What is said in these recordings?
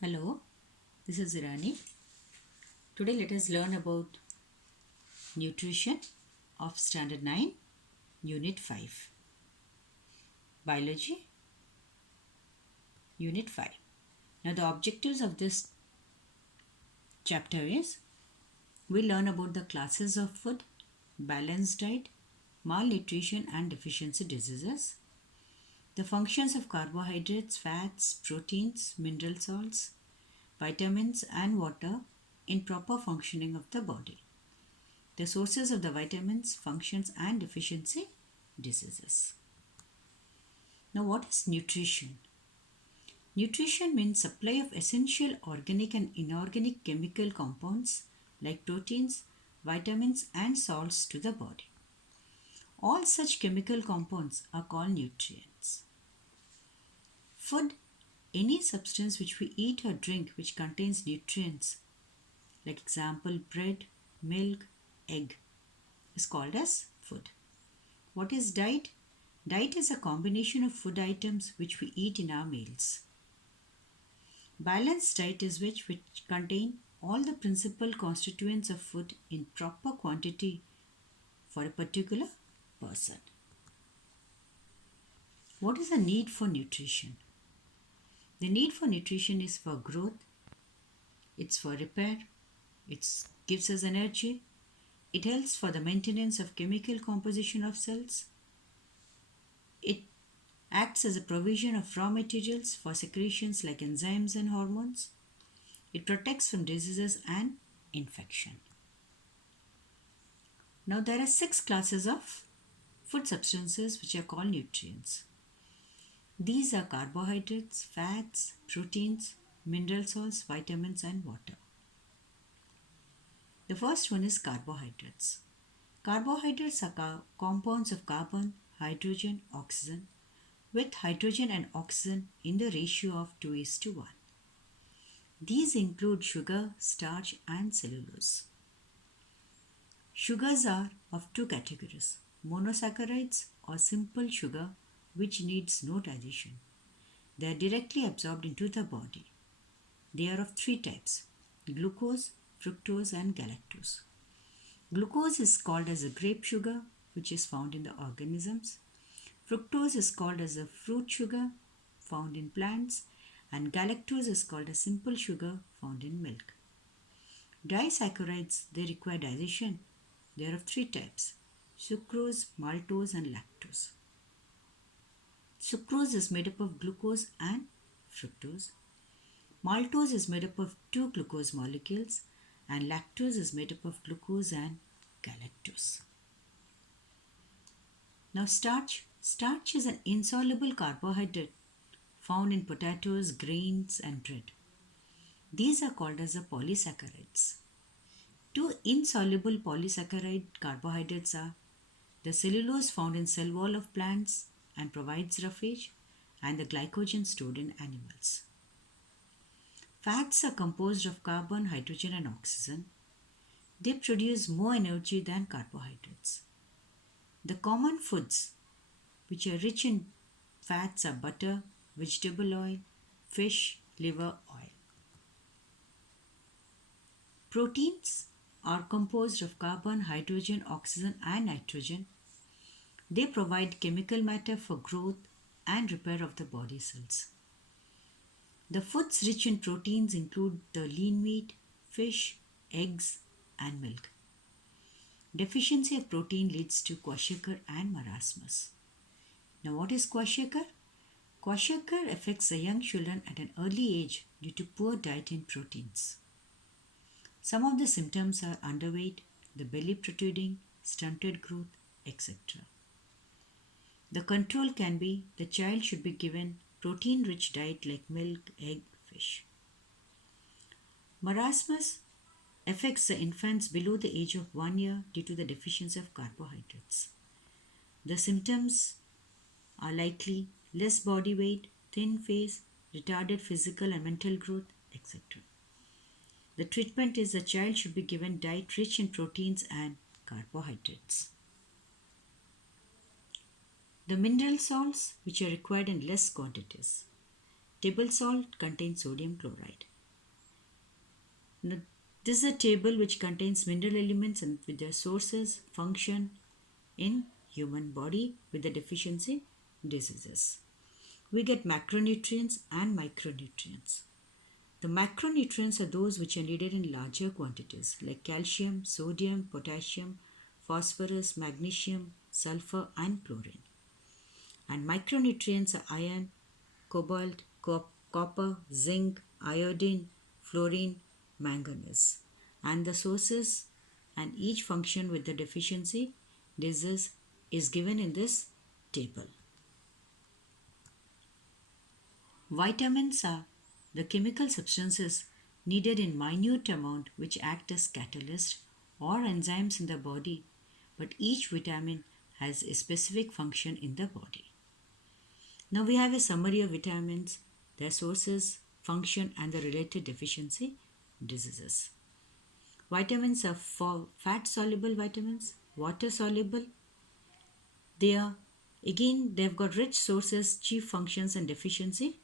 Hello, this is Irani. Today let us learn about nutrition of Standard 9, Unit 5. Biology, Unit 5. Now the objectives of this chapter is we learn about the classes of food, balanced diet, malnutrition and deficiency diseases, the functions of carbohydrates, fats, proteins, mineral salts, vitamins and water in proper functioning of the body. The sources of the vitamins, functions and deficiency diseases. Now what is nutrition? Nutrition means supply of essential organic and inorganic chemical compounds like proteins, vitamins and salts to the body. All such chemical compounds are called nutrients. Food, any substance which we eat or drink which contains nutrients, like example bread, milk, egg, is called as food. What is diet? Diet is a combination of food items which we eat in our meals. Balanced diet is which contain all the principal constituents of food in proper quantity for a particular person. What is the need for nutrition? The need for nutrition is for growth, it's for repair, it gives us energy, it helps for the maintenance of chemical composition of cells, it acts as a provision of raw materials for secretions like enzymes and hormones. It protects from diseases and infection. Now there are 6 classes of food substances which are called nutrients. These are carbohydrates, fats, proteins, mineral salts, vitamins and water. The first one is carbohydrates. Carbohydrates are compounds of carbon, hydrogen, oxygen with hydrogen and oxygen in the ratio of 2:1. These include sugar, starch and cellulose. Sugars are of 2 categories, monosaccharides or simple sugar which needs no digestion. They are directly absorbed into the body. They are of 3 types, glucose, fructose and galactose. Glucose is called as a grape sugar which is found in the organisms. Fructose is called as a fruit sugar found in plants and galactose is called a simple sugar found in milk. Disaccharides, they require digestion. They are of 3 types, sucrose, maltose and lactose. Sucrose is made up of glucose and fructose. Maltose is made up of 2 glucose molecules and lactose is made up of glucose and galactose. Now starch. Starch is an insoluble carbohydrate found in potatoes, grains and bread. These are called as the polysaccharides. 2 insoluble polysaccharide carbohydrates are the cellulose found in cell wall of plants and provides roughage and the glycogen stored in animals. Fats are composed of carbon, hydrogen and oxygen. They produce more energy than carbohydrates. The common foods which are rich in fats are butter, vegetable oil, fish, liver oil. Proteins are composed of carbon, hydrogen, oxygen and nitrogen. They provide chemical matter for growth and repair of the body cells. The foods rich in proteins include the lean meat, fish, eggs and milk. Deficiency of protein leads to kwashiorkor and marasmus. Now what is kwashiorkor? Kwashiorkor affects the young children at an early age due to poor diet in proteins. Some of the symptoms are underweight, the belly protruding, stunted growth, etc. The control can be the child should be given protein-rich diet like milk, egg, fish. Marasmus affects the infants below the age of 1 year due to the deficiency of carbohydrates. The symptoms are likely less body weight, thin face, retarded physical and mental growth, etc. The treatment is the child should be given diet rich in proteins and carbohydrates. The mineral salts which are required in less quantities. Table salt contains sodium chloride. Now, this is a table which contains mineral elements and with their sources, function in human body with the deficiency diseases. We get macronutrients and micronutrients. The macronutrients are those which are needed in larger quantities like calcium, sodium, potassium, phosphorus, magnesium, sulfur, and chlorine. And micronutrients are iron, cobalt, copper, zinc, iodine, fluorine, manganese. And the sources and each function with the deficiency disease is given in this table. Vitamins are the chemical substances needed in minute amount which act as catalysts or enzymes in the body, but each vitamin has a specific function in the body. Now we have a summary of vitamins, their sources, function, and the related deficiency diseases. Vitamins are for fat soluble vitamins, water soluble. They've got rich sources, chief functions, and deficiency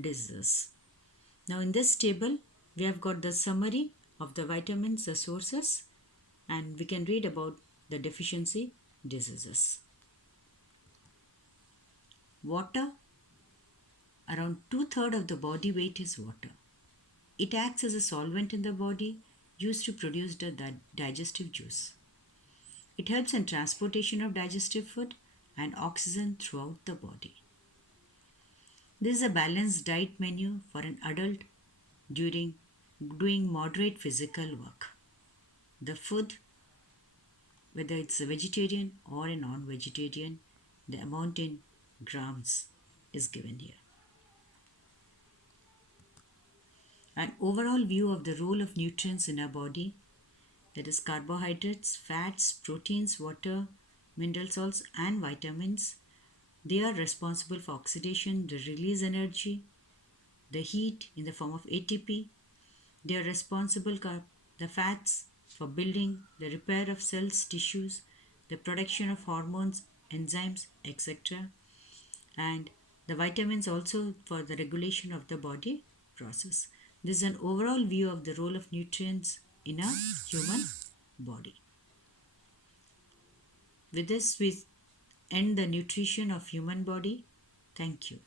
diseases. Now in this table, we have got the summary of the vitamins, the sources, and we can read about the deficiency diseases. Water, around two-thirds of the body weight is water. It acts as a solvent in the body used to produce the digestive juice. It helps in transportation of digestive food and oxygen throughout the body. This is a balanced diet menu for an adult during doing moderate physical work. The food, whether it's a vegetarian or a non-vegetarian, the amount in grams is given here. An overall view of the role of nutrients in our body, that is carbohydrates, fats, proteins, water, mineral salts, and vitamins. They are responsible for oxidation, the release energy, the heat in the form of ATP. They are responsible, the fats, for building, the repair of cells, tissues, the production of hormones, enzymes, etc. And the vitamins also for the regulation of the body process. This is an overall view of the role of nutrients in a human body. With this, we end the nutrition of human body. Thank you.